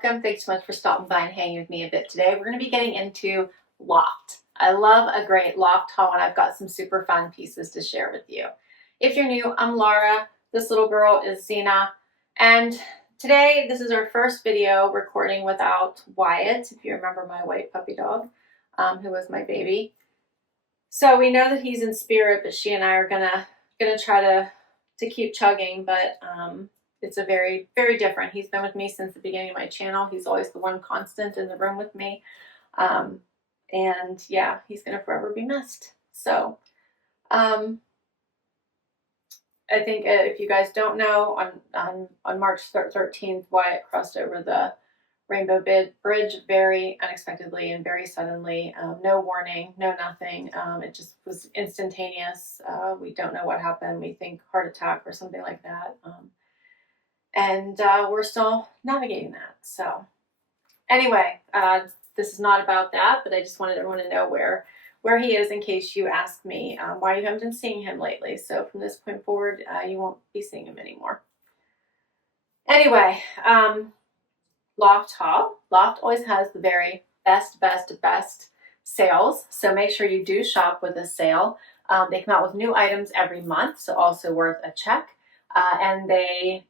welcome. Thanks so much for stopping by and hanging with me a bit today. We're going to be getting into Loft. I love a great Loft haul, and I've got some super fun pieces to share with you. If you're new, I'm Laura. This little girl is Zena, and today this is our first video recording without Wyatt, if you remember my white puppy dog, who was my baby. So we know that he's in spirit, but she and I are gonna try to keep chugging, but it's a very, very different. He's been with me since the beginning of my channel. He's always the one constant in the room with me. And yeah, he's going to forever be missed. So I think if you guys don't know, on March 13th, Wyatt crossed over the Rainbow Bridge very unexpectedly and very suddenly. No warning, no nothing. It just was instantaneous. We don't know what happened. We think heart attack or something like that. And we're still navigating that. So anyway, this is not about that, but I just wanted everyone to know where he is in case you ask me why you haven't been seeing him lately. So from this point forward, you won't be seeing him anymore. Anyway, Loft haul. Loft always has the very best sales. So make sure you do shop with a sale. They come out with new items every month, so also worth a check. And they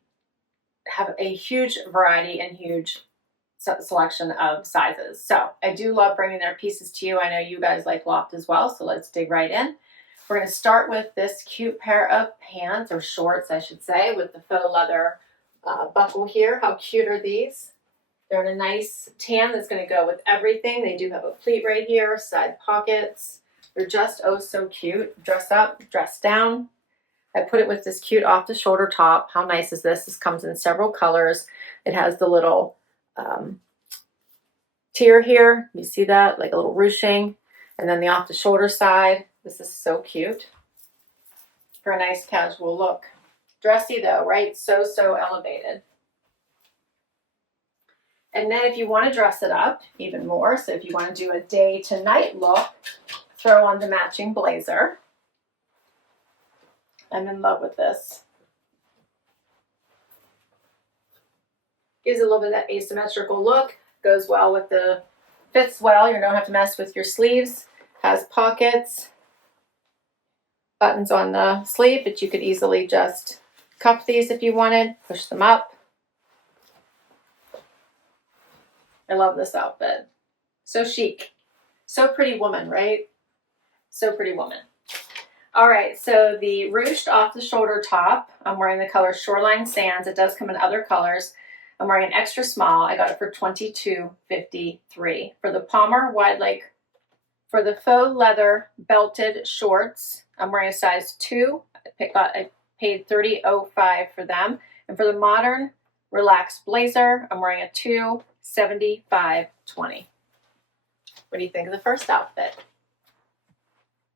have a huge variety and huge selection of sizes. So I do love bringing their pieces to you. I know you guys like Loft as well, so let's dig right in. We're going to start with this cute pair of pants, or shorts I should say, with the faux leather buckle here. How cute are these? They're in a nice tan that's going to go with everything. They do have a pleat right here, side pockets. They're just oh so cute. Dress up, dress down. I put it with this cute off-the-shoulder top. How nice is this? This comes in several colors. It has the little tier here. You see that? Like a little ruching. And then the off-the-shoulder side. This is so cute for a nice casual look. Dressy though, right? So elevated. And then if you want to dress it up even more, so if you want to do a day to night look, throw on the matching blazer. I'm in love with this. Gives a little bit of that asymmetrical look. Goes well with the, fits well. You don't have to mess with your sleeves. Has pockets. Buttons on the sleeve, but you could easily just cuff these if you wanted. Push them up. I love this outfit. So chic. So pretty woman, right? So pretty woman. All right, so the ruched off-the-shoulder top, I'm wearing the color Shoreline Sands. It does come in other colors. I'm wearing an extra small. I got it for $22.53. For the Palmer wide leg, for the faux leather belted shorts, I'm wearing a size 2. I paid $30.05 for them. And for the modern relaxed blazer, I'm wearing a 2, $75.20. What do you think of the first outfit?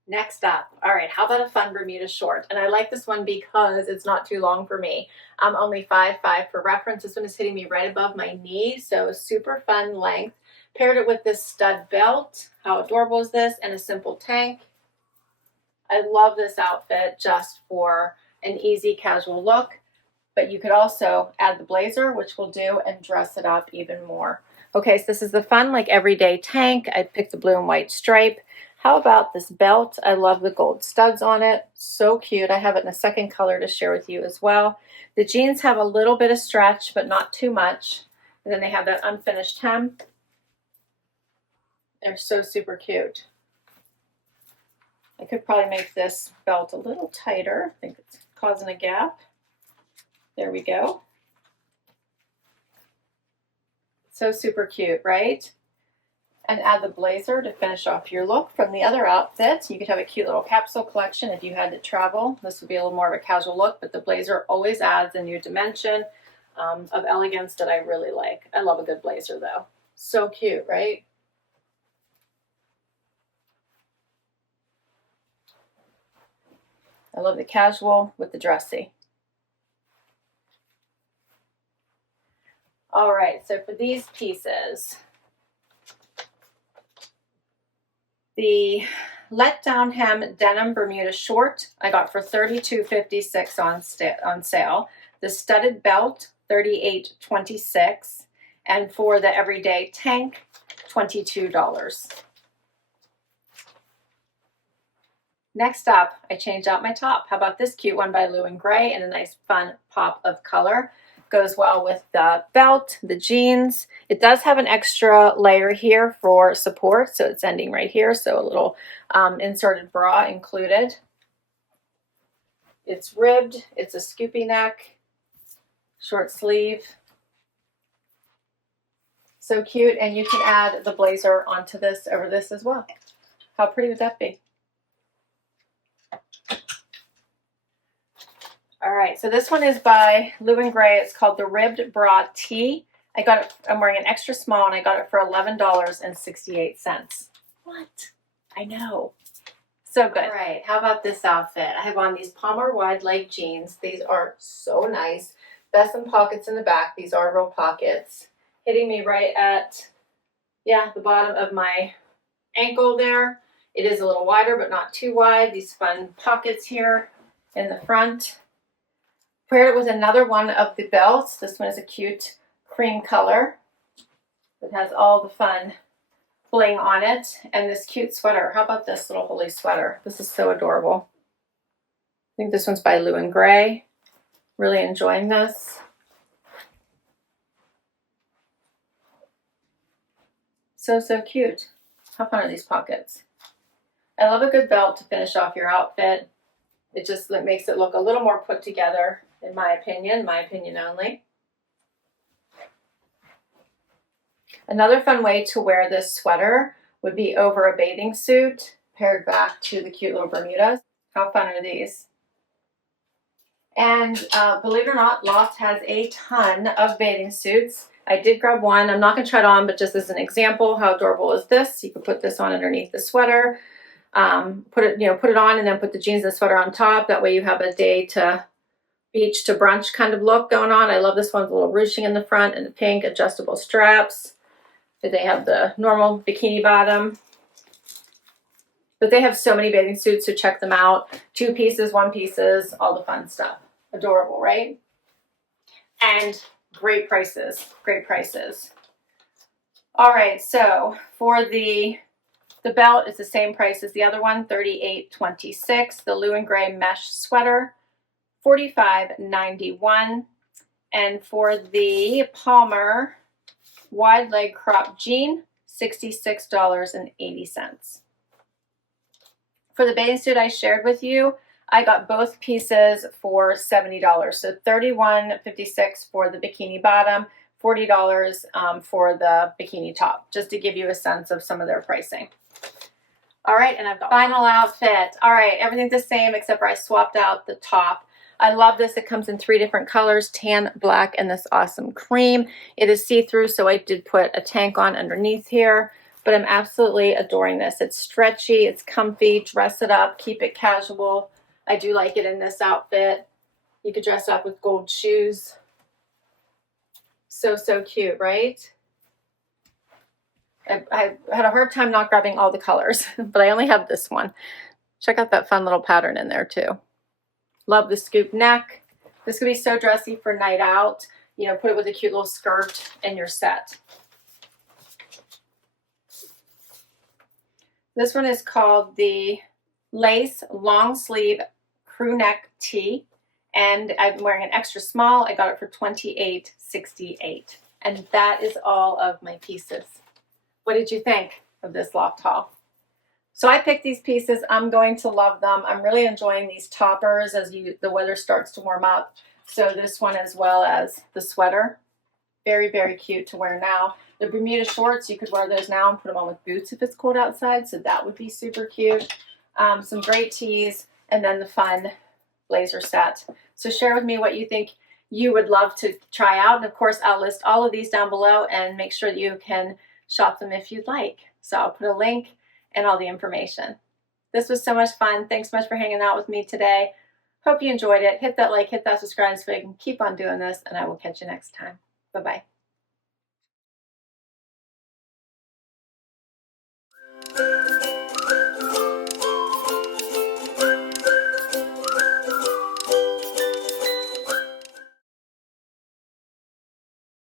Next up, all right, how about a fun Bermuda short? And I like this one because it's not too long for me. I'm only 5'5" for reference. This one is hitting me right above my knee, so super fun length. Paired it with this stud belt. How adorable is this? And a simple tank. I love this outfit just for an easy casual look, but you could also add the blazer, which we'll do, and dress it up even more. Okay, so this is the fun, like everyday tank. I picked the blue and white stripe. How about this belt? I love the gold studs on it. So cute. I have it in a second color to share with you as well. The jeans have a little bit of stretch, but not too much. And then they have that unfinished hem. They're so super cute. I could probably make this belt a little tighter. I think it's causing a gap. There we go. So super cute, right? And add the blazer to finish off your look from the other outfits. You could have a cute little capsule collection if you had to travel. This would be a little more of a casual look, but the blazer always adds a new dimension of elegance that I really like. I love a good blazer though. So cute, right? I love the casual with the dressy. All right, so for these pieces, the let down hem denim Bermuda short I got for $32.56 on sale. The studded belt $38.26, And for the everyday tank, $22. Next up, I changed out my top. How about this cute one by Lou and Grey in a nice fun pop of color? Goes well with the belt, the jeans. It does have an extra layer here for support, so it's ending right here, so a little inserted bra included. It's ribbed, it's a scoopy neck, short sleeve. So cute, and you can add the blazer onto this, over this as well. How pretty would that be? All right, so this one is by Lou and Grey. It's called the Ribbed Bra Tee. I got it, I'm wearing an extra small, and I got it for $11.68. What? I know. So good. All right, how about this outfit? I have on these Palmer wide leg jeans. These are so nice. Best pockets in the back. These are real pockets. Hitting me right at, yeah, the bottom of my ankle there. It is a little wider, but not too wide. These fun pockets here in the front. Paired it with another one of the belts. This one is a cute cream color. It has all the fun bling on it. And this cute sweater. How about this little holy sweater? This is so adorable. I think this one's by Lou and Grey. Really enjoying this. So, so cute. How fun are these pockets? I love a good belt to finish off your outfit. It just makes it look a little more put together, in my opinion only. Another fun way to wear this sweater would be over a bathing suit, paired back to the cute little Bermudas. How fun are these? And believe it or not, Loft has a ton of bathing suits. I did grab one. I'm not going to try it on, but just as an example, how adorable is this? You can put this on underneath the sweater. Put it on and then put the jeans and the sweater on top. That way you have a day to beach to brunch kind of look going on. I love this one with a little ruching in the front and the pink adjustable straps. They have the normal bikini bottom. But they have so many bathing suits, so check them out. 2 pieces, 1 pieces, all the fun stuff. Adorable, right? And great prices, great prices. All right, so for the belt, it's the same price as the other one, $38.26. The Lou and Grey mesh sweater, $45.91. And for the Palmer wide leg crop jean, $66.80. For the bathing suit I shared with you, I got both pieces for $70. So $31.56 for the bikini bottom, $40 for the bikini top, just to give you a sense of some of their pricing. All right, and I've got final outfit. All right, everything's the same except for I swapped out the top. I love this. It comes in 3 different colors, tan, black, and this awesome cream. It is see-through, so I did put a tank on underneath here, but I'm absolutely adoring this. It's stretchy, it's comfy, dress it up, keep it casual. I do like it in this outfit. You could dress it up with gold shoes. So, so cute, right? I had a hard time not grabbing all the colors, but I only have this one. Check out that fun little pattern in there too. Love the scoop neck. This could be so dressy for night out. You know, put it with a cute little skirt and you're set. This one is called the Lace Long Sleeve Crew Neck Tee. And I'm wearing an extra small. I got it for $28.68. And that is all of my pieces. What did you think of this Loft haul? So I picked these pieces. I'm going to love them. I'm really enjoying these toppers as the weather starts to warm up. So this one as well as the sweater. Very, very cute to wear now. The Bermuda shorts, you could wear those now and put them on with boots if it's cold outside. So that would be super cute. Some great tees and then the fun blazer set. So share with me what you think you would love to try out. And of course, I'll list all of these down below and make sure that you can shop them if you'd like. So I'll put a link and all the information. This was so much fun. Thanks so much for hanging out with me today. Hope you enjoyed it. Hit that like, hit that subscribe so I can keep on doing this, and I will catch you next time. Bye-bye.